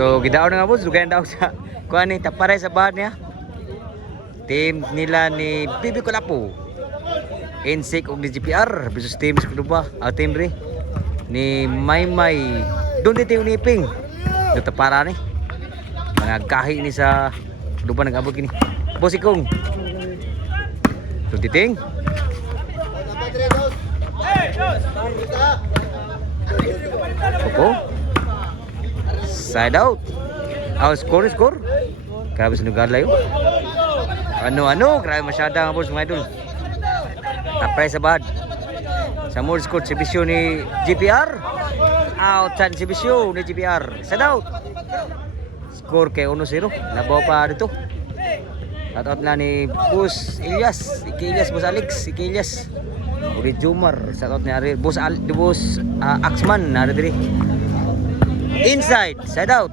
So gidaon nga boss, dugayan daw sa kuan ni tapare sa bahad niya. Team nila ni Bibi Kulapo. Insik og ni GPR versus team Skuduba, team ri ni Maymay. Doon dito yung niping. Dito para ni. Mga kahi ni sa Skuduba nag-abot kini. Boss Ikong. Doon titing. Opo. Side out. Score. Grabe sa lugar layo. Ano, grabe masyada nga boss mga idol. Tapay sa bahad. Sa more score, sibisyo ni GPR. Outan sibisyo ni GPR. Side out. Score kay 1-0. Nabaw pa dito. Shoutout na ni Boss Ilyas. Ilyas, Boss Alex. Ilyas. Uri Jumar. Shoutout ni Ari. Boss Axman. Nari diri. Inside, side out.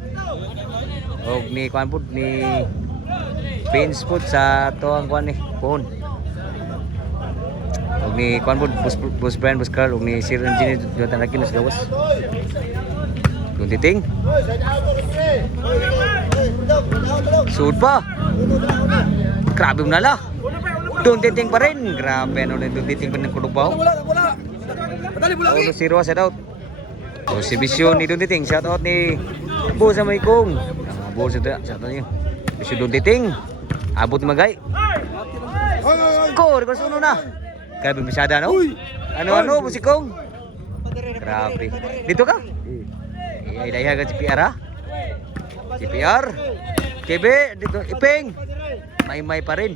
Og ni kuan pud ni Pins pud sa toang kuan ni pohon. Og ni kuan pud Boss Brian, Boss Carl og ni Sir Engineer Jonathan Rakinos gawas. Kung titing. Sud pa. Grabe mo nala. Doon titing pa rin. Grabe ano na doon titing pa ng Kudubaw. Ulo 0 side out. So si Bisyo ni Don Titing, shout out ni Boss Amaykong. Ang boss ito, shout out niyo. Bisyo Don Titing. Abot magay. Score, gol suno na. Grabe masyada no? Ano Boss Ikong? Grabe. Dito ka? Ay daya ka GPR ha? GPR. KB dito Iping. May pa rin.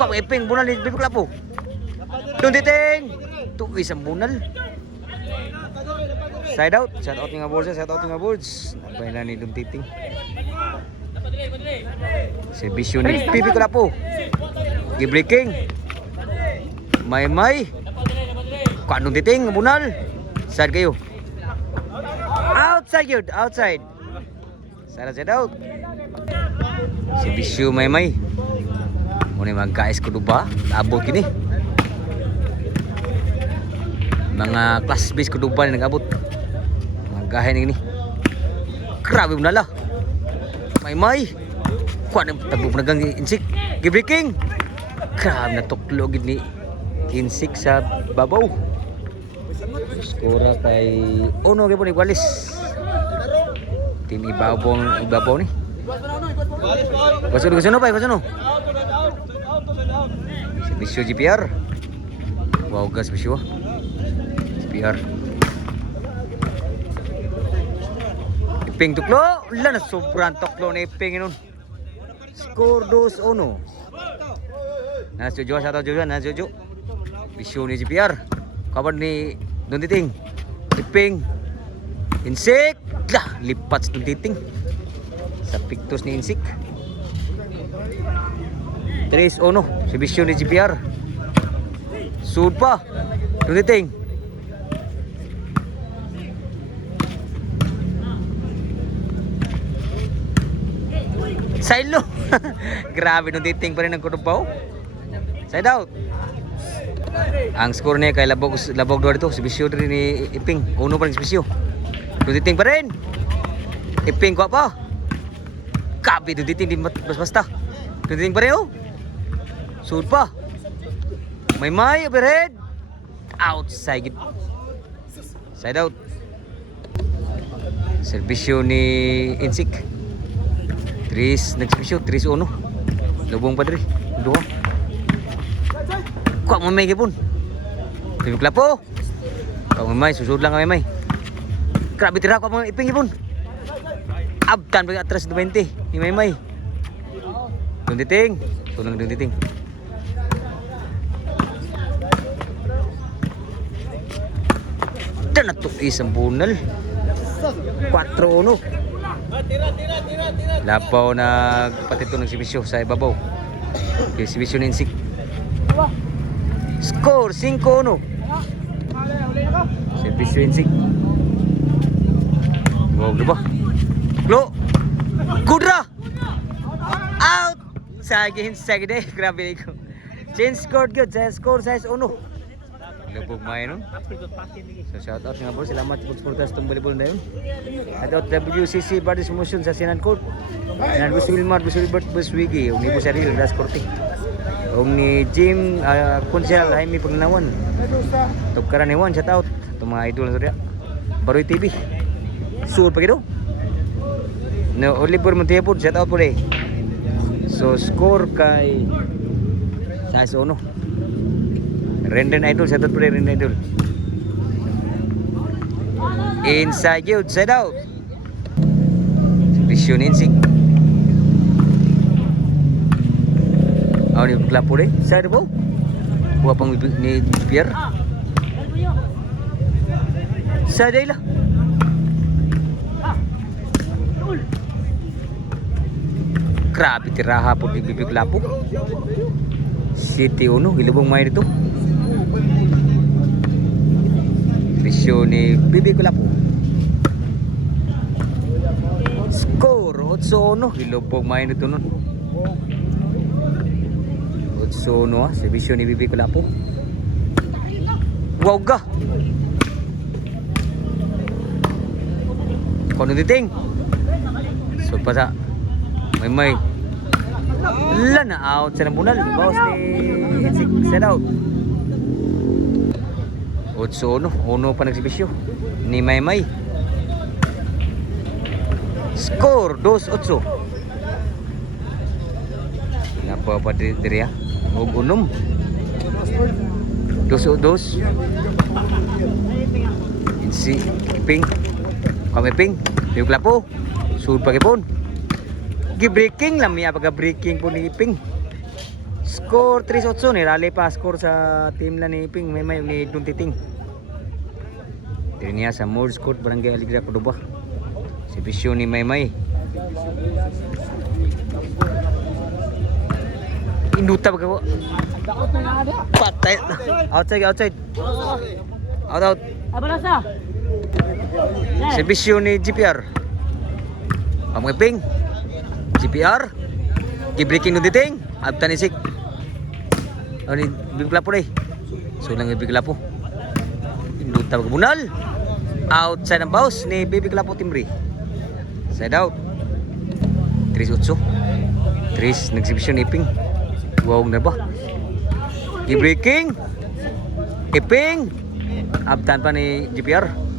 Kung Iping bunal ni Bibi Kulapo. Don Titing. Tuwi sa bunal. Side out, shout out nga boards. Nabay na ni Dong Titing. Servisyo ni Bibi Kulapo. Gibreaking. May. Kuan Dong Titing, bunal. Side kayo. Outside. Side out. Servisyo May. Muna magkais Kuduba. Abot kini. Mga class base Kuduba na nag-abot. Gahe ni. Grabe mo nala. May. Kuan ang tagbo nagang insik. Gibreaking. Grabe na tuklo gid ni insik sa babaw. Skora kay Ono gyud ni Walis. Team ibabaw ni. Basuno pa. Si Bisyo GPR. Wow, gas Bisyo. GPR. Iping tuklo, na sobrang tuklo na Iping nun. Score 2-1. Nasa Jojo. Bisyo ni GPR. Kapan ni Don Titing. Iping. Insik. Lipat sa Don Titing. Sa pictus ni Insik. 3-1. Si Bisyo ni GPR. Sud pa. Don Titing. Silo. Grabe nung dating pa rin ng Kudubaw. Side out. Ang score niya kay labog doon dito. Si Bisyo rin ni Iping. Uno pa rin si Bisyo. Nung dating pa rin. Iping ko pa. Kabi nung dating. Di basta. Nung dating pa rin oh. Sud pa. May overhead. Outside. Side out. Servisyo ni Insik. 3-1. Lubong pa diri. Duha. Kuha mo may gipon. Bibi Kulapo. Kuha mo may susud lang may. Grabe tira kuha mo Iping gipon. Abtan pag atras 20 ni may. Don Titing. Tunang Don Titing. Dan atuk isang bunal. 4-1. Lapaw na patito ng Sibisyo sa ibabaw. Okay, Sibisyo ni Insik. Score 5-1. Sibisyo Insik. Wow, diba? Glo. Kudra. Out. Sagin. Grabe ko. Change score good. Score size 1. Lubog may no. So shout out nga bro, salamat sa pagsuporta sa volleyball na yun. Shout out WCC Body Motion sa Sinan Court. Sinan Bus Wilmar, Bus Wilbert, Bus Wiggy, ug ni Bus Ariel das Corte. Ug ni Jim Konsel Jaime Paglanawan. Tugkaran ni Juan, shout out to mga idol na surya. Baroy TV. Sur pa kido. No Oliver Montepod, shout out po rin. So score kay sa Sono. Renden Idol, shout out po rin Renden Idol. Inside you, side out. Vision insig. Aw ni klap po rin. Side po. Buha pang ni Pierre. Side ay lah. Grabe tiraha po di bibig lapo. City Uno, gilubong main dito. Presyo ni bibig lapo. Score 8-1, gilubong main dito nun. 8-1 servisyo ni bibig lapo. Wow ga. Kono diting. So pasa may lana out sa nambunal bawas ni Insik set out 8-1 uno pa nagsibisyo ni Maymay score 2-8 napa pa diri ya og unom 2-2 Insik ping kami ping yung klapo sud pagipon breaking lang niya pagka-breaking po ni Iping. Score 3-8 ni rally pa score sa team lang ni Iping may ni Duntiting. Diri niya sa Morse Court Barangay Aligra Cordoba. Si Bisyo ni Maymay. Induta pagka patay. Outside. Out. Abalasa. Si Bisyo ni GPR. Ang Iping. GPR gi-breaking no diting abtan isik ani bigla po dai so lang bigla po induta bunal outside ng bounce ni bigla po Timri side out 3-8 3 nag-exhibition Iping wow na ba gi-breaking Iping abtan pa ni GPR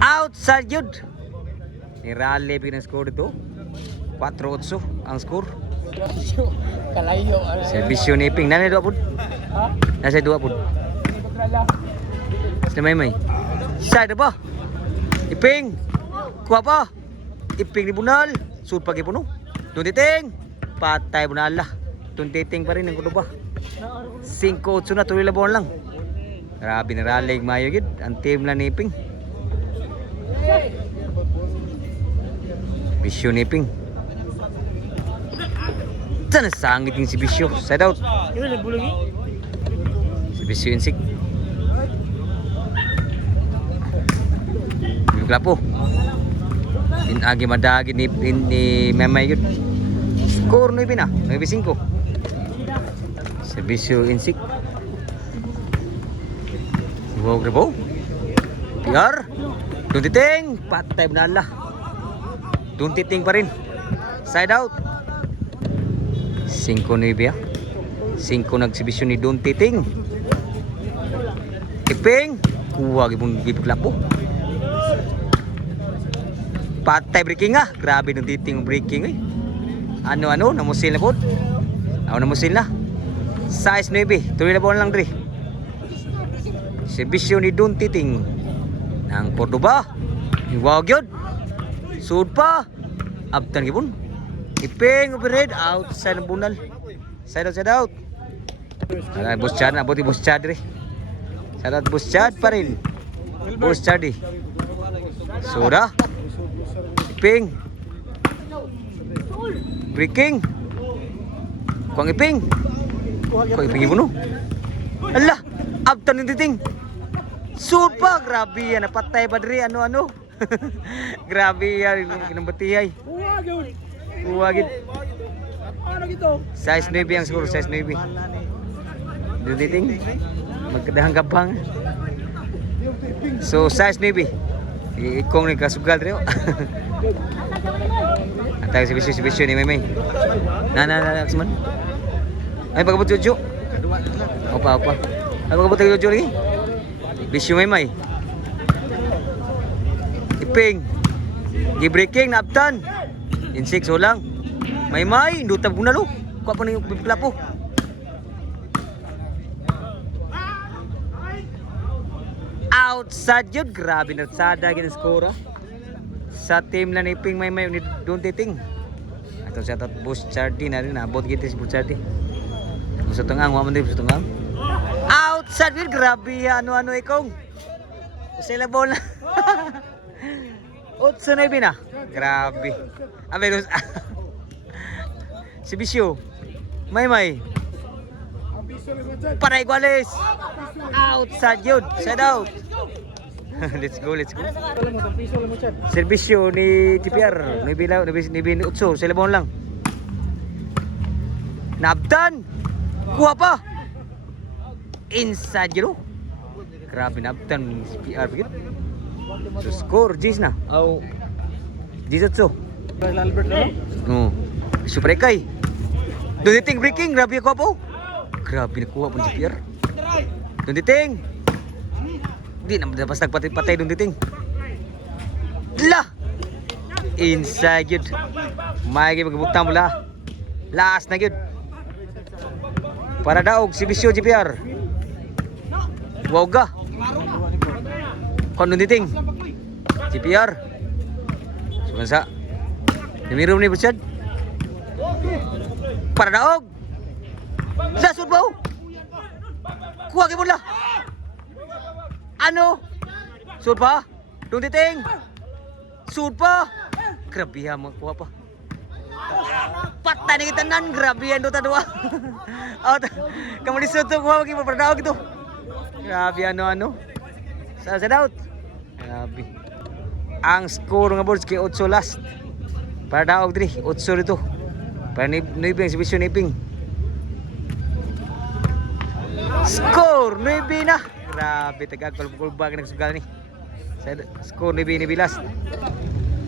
outside yun. Nirali pinang score dito. 4-8 ang score. Kalayo. Servisyo ni Iping. Nanay dua po. Ha? Nasa dua po. Sa Maymay. Side ba? Iping. Kuha pa. Iping ni Bunal. Sud pagi puno. Tuntiting. Patay Bunal lah. Tuntiting pa rin ang kudo pa. 5-8 na. Tuloy labon lang. Grabe niralig mayo gid. Ang team lang ni Iping. Bisyo ni Iping. Sana sangit yung si Bisyo. Side out. Si Bisyo Insik. Bigla po. Inagi madagi ni Memay yun. Score 9 na. 9-5. Si Bisyo Insik. Wow, grabo. PR. Duntiting, patay na Allah. Duntiting pa rin. Side out. 5-9 ya. 5 nagsibisyon ni Duntiting. Iping, kuha gipon giplapo. Patay breaking ah. Grabe Duntiting breaking eh. Ano namusil na po. Namusil na. Size 9. Tuloy na po lang dre. Sibisyon ni Duntiting. Nang Cordoba. Wow gyud. Sud pa. Abtan gipon. Iping overhead outside ng bunal. Side out. Ay Boss Chad na buti Boss Chad re. Side out Boss Chad pa rin. Boss Chad eh. Suda. Iping. Breaking. Kuang Iping. Kuang Iping ibuno. Allah. Abtan ng titing. Sud pa, grabe yan, napatay pa diri, ano. Grabe yan, kinambatihay. Huwagid. Size 9 ang score, size 9. Duditing. Magkadahang gabang. So size 9. Ikong ni kasugal rin. Atay si bisyo ni Maymay. Na Aksman. Ay pagabot Jojo. Opa. Ay pagabot Jojo lagi. Bisyo Maymay. Iping. Gi-breaking na abtan. Insik lang. Maymay, indutab ko na lo. Kuha pa na yung piplapo. Outside yun. Grabe na sada gina skora. Sa team na ni Ping Maymay ni Don Titing. Atong sa tat Bus Chardy na rin. Abot kita si Bus Chardy. Gusto tungang. Huwag man din gusto tungang. Outside yun. Grabe ano ikong. Sila bola. Otso na ibina. Grabe. Abelos. Si Bisyo. Maymay. Para iguales. Outside yun. Side out. Let's go. Servisyo ni TPR. Ni Utso. Sa labon lang. Nabdan. Kuha pa. Inside yun. Grabe nabdan si TPR. So score. Jis na. Jis Utso. Super Ekay. Duniting breaking. Grabe kuha po. Grabe nakuha po ni TPR. Duniting. Di naman dapat nagpatay Duniting. Lah. Inside yun. May magbutang mula. Last na yun. Para daog si Bisyo GPR. Wawga. Kon Duniting. GPR. Sumansa. Namirom ni Busyad. Para daog. Lasod ba? Kuha kayo mula. Ano? Sud pa? Duniting. Sud pa? Grabe ha, kuha pa. Patay na kita nan. Grabe yan doon dua. Kamu lisod to, kuha kayo para daog ito. Grabe ano. Sa out. Grabe. Ang score nga boards kay 8 last. Para daog 3, 8 dito. Para Nuibing, si Bisyo Nuibing. Score, Nuibing na. Grabe, tagag-kulbag ng sugal ni. Score Nuibing ni Bilas.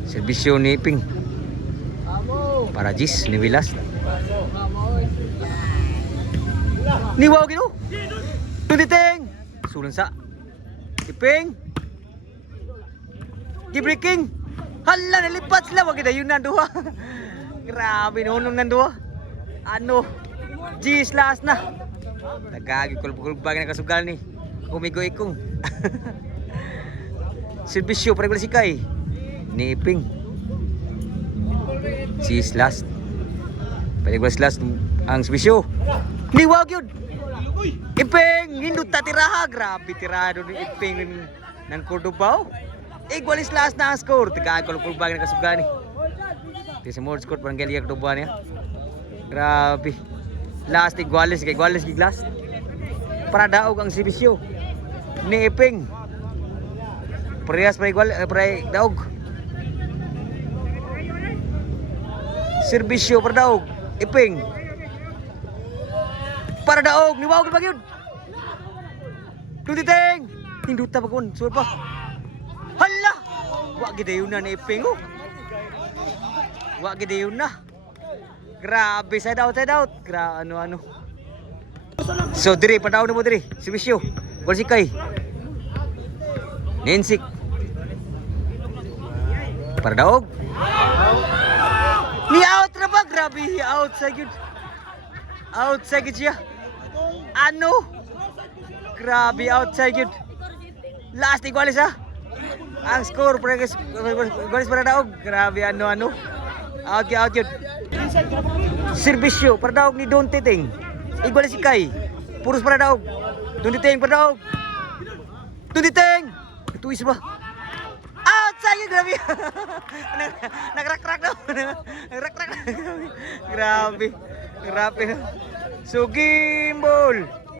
Si Bisyo Nuibing. Para Jis, ni Bilas. Niwaw gino. Duniting. Sulan sa. Iping. Gi-breaking. Hala, nalipat sila. Wag yun nanduha. Grabe, nunong nanduha. Ano? G's last na. Nagkagi kulbag na kasugal ni. Umigo ikong. Servisyo, para si Kai. Ni Iping. G's last. Para last ang servisyo. Niwag yun. Iping, hindot ta tiraha. Grabe, tirado ni Iping ng Cordoba. Igualis last na ang score. Tika ko kulbag na kasugan ni. Di sa more score parang galiyak Cordoba niya. Grabe. Last igualis giglas. Para daog ang servisyo ni Iping. Parehas para igual para daog. Servisyo para daog. Iping. Para daog ni wawag ba yun? Duniting. Hinduta pa kun. Sur pa. Hala! Wag gidayon na ni Iping oh. Wag gidayon na. Grabe, side out. Ano. So diri pa daw na mo diri. Si Bisyo. Gol si Kai. Nensik. Para daog. Ni out na ba? Grabe, outside siya. Ano? Grabe, outside yun. Last igualis ha. Ang score igualis para daog. Grabe, ano. Out yun. Servisyo para daog ni Don Titing. Igualis si Kai. Puros para daog. Don Titing para daog. Don Titing. Tuwis ba? Outside yun, grabe. Nagrak-rak daw. Nagrak-rak. Grabe. So, game ball.